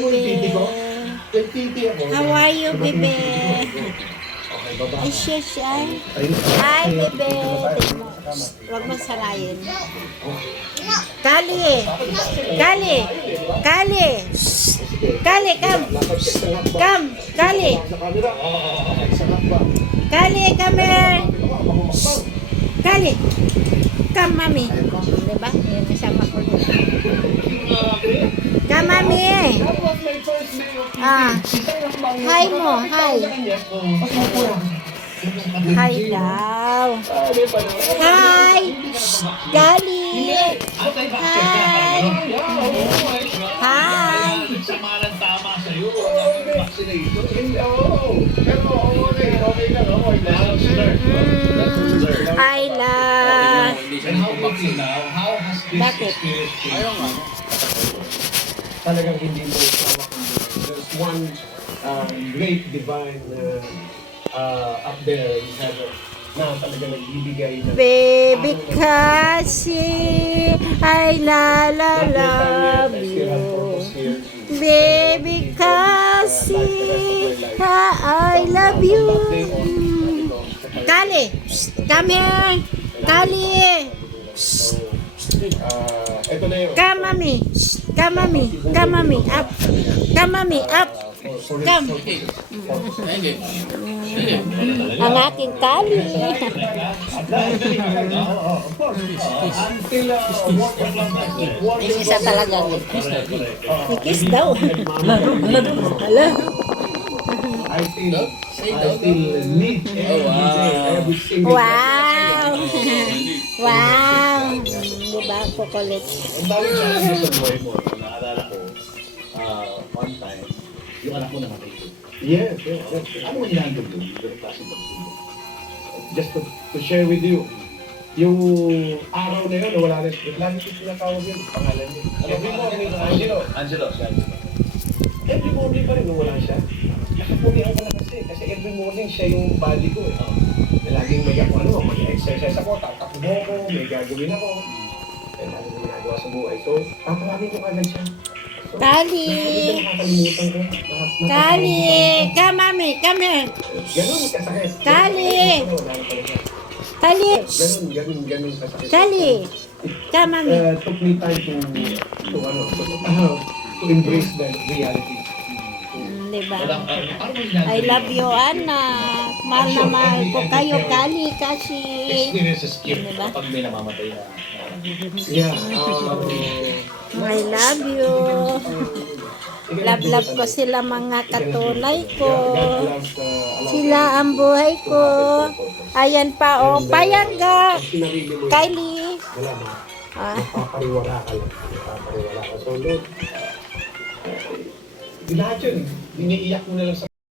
baby? How are you, baby? Ay, shush, ay. Hi, baby. Huwag mo sarayin. Kali. Kali. Kali. Kali, come. Come. Kali. Kali, come here. Kali. Come, mami. Diba? Yan, kasama ko yun. Come, mami. Ah. Hi mo. Hi. Hi daw. Hi. Kali. Hi. Hi. Ayla. Bakit? Talagang hindi mo there's one great divine up there in heaven na talagang nagbibigay ng Baby kasi I love you. Baby kasi I love you. Kali, come here. Kali. ito na yun. Come, mami. Come, mami. Come, mami. Up. Come, mami. Up. Come. Ang aking Kali. Yung isa talaga. Kikis daw. Hala. I feel need every single Wow. Wow. Diba, kukulit. Ang dami challenges sa buhay mo. Naalala ko, one time, yung anak mo namatay ko. Yes. Ano mo nihandle doon? Yung klaseng pagsubok? Just to share with you, yung araw na yun, wala na siya. Lagi ko tinatawag yun, pangalan niya. Every morning, Angelo. Every morning pa rin, nung wala siya. Nakapulihan ko na kasi every morning siya yung body ko eh. Laging may ako, mag-exercise ako, tatakbo ko, may gagawin ako. Kaya lagi ko ginagawa sa buhay. So, tatawagin ko kagad siya. So, Kali. nakakalimutan ko. Kali. Come, mami. Come here. Ganun kasakit. Kali. Wala na pala siya. Kali. Ganun kasakit. Kali. Come, mami. Took me time to embrace the reality. Diba? Paano mo nihandle I love you, anak. Mahal na mahal ko kayo, Kali, kasi. experiences gift Diba? kapag may namamatay na? Yeah. I love you. Love ko sila mga katulay ko. Sila ang buhay ko. Ayan pa, oh. Payangga. Kylie. Wala ma. Ah. Napapariwala ka lang. So, Lord, lahat yun. Iniiyak mo na lang sa